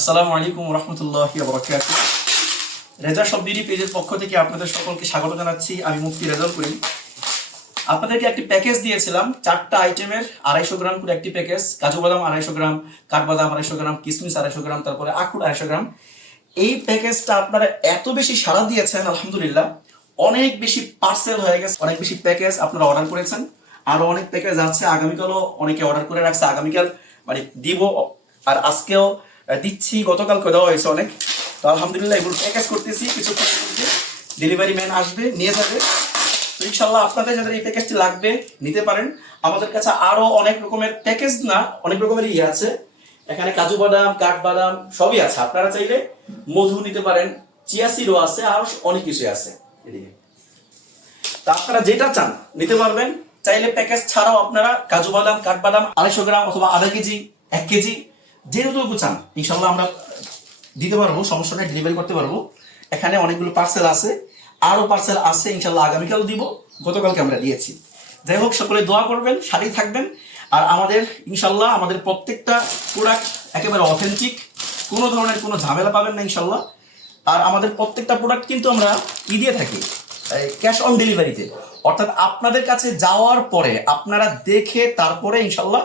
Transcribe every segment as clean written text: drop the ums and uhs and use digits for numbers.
আসসালামু আলাইকুম রহমতুল্লাহি ওয়া বারাকাতুহু। রেজা শপ বিডি পেজের পক্ষ থেকে আপনাদের সকলকে স্বাগত জানাচ্ছি। আমি মুফতি রেজাউল করিম। আপনাদেরকে একটি প্যাকেজ দিয়েছিলাম, 4টা আইটেমের 250 গ্রাম করে একটি প্যাকেজ। কাজু বাদাম 250 গ্রাম, কাঠবাদাম 250 গ্রাম, কিশমিশ 250 গ্রাম, তারপরে আখরোট 250 গ্রাম। এই প্যাকেজটা আপনারা এত বেশি সাড়া দিয়েছেন, আলহামদুলিল্লাহ। অনেক বেশি পার্সেল হয়ে গেছে, অনেক বেশি প্যাকেজ আপনারা অর্ডার করেছেন। আরো অনেক প্যাকেজ আছে, আগামীকালও অনেকে অর্ডার করে রাখছে, আগামীকাল মানে দিব। আর আজকেও দিচ্ছি, গতকালকে দেওয়া হয়েছে অনেক। তো আলহামদুলিল্লাহ এগুলো প্যাকেজ করতেছি, কিছুক্ষণের মধ্যে ডেলিভারি ম্যান আসবে, নিয়ে যাবে। তো ইনশাল্লাহ আপনাদের যাদের এই প্যাকেজটি লাগবে নিতে পারেন। আমাদের কাছে আরো অনেক রকমের প্যাকেজ না, অনেক রকমের ইয়ে আছে। এখানে কাজু বাদাম, কাঠবাদাম সবই আছে। আপনারা চাইলে মধু নিতে পারেন, চিয়া সিডও আছে, আরো অনেক কিছু আছে এদিকে। তা আপনারা যেটা চান নিতে পারবেন। চাইলে প্যাকেজ ছাড়াও আপনারা কাজু বাদাম, কাঠবাদাম 250 গ্রাম অথবা আধা কেজি, 1 কেজি, যেটুকু চান ইনশাল্লাহ আমরা দিতে পারবো, সমস্যা নেই, ডেলিভারি করতে পারবো। এখানে অনেকগুলো পার্সেল আছে, আরো পার্সেল আছে, ইনশাল্লাহ আগামীকাল দিব, গতকালকে আমরা দিয়েছি। যাই হোক, সকলে দোয়া করবেন, সাথেই থাকবেন। আর আমাদের ইনশাল্লাহ আমাদের প্রত্যেকটা প্রোডাক্ট একেবারে অথেন্টিক, কোনো ধরনের কোনো ঝামেলা পাবেন না ইনশাল্লাহ। আর আমাদের প্রত্যেকটা প্রোডাক্ট কিন্তু আমরা দিয়ে থাকি ক্যাশ অন ডেলিভারিতে, অর্থাৎ আপনাদের কাছে যাওয়ার পরে আপনারা দেখে তারপরে ইনশাল্লাহ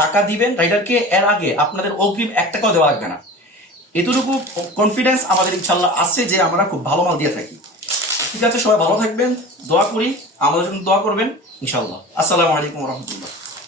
টাকা দিবেন রাইডারকে। এর আগে আপনাদের অগ্রিম 1 টাকাও দেওয়া লাগবে না। এতটুকু কনফিডেন্স আমাদের ইনশাল্লাহ আছে যে আমরা খুব ভালো মাল দিয়ে থাকি। ঠিক আছে, সবাই ভালো থাকবেন, দোয়া করি, আমাদের জন্য দোয়া করবেন ইনশাল্লাহ। আসসালামু আলাইকুম রহমতুল্লাহ।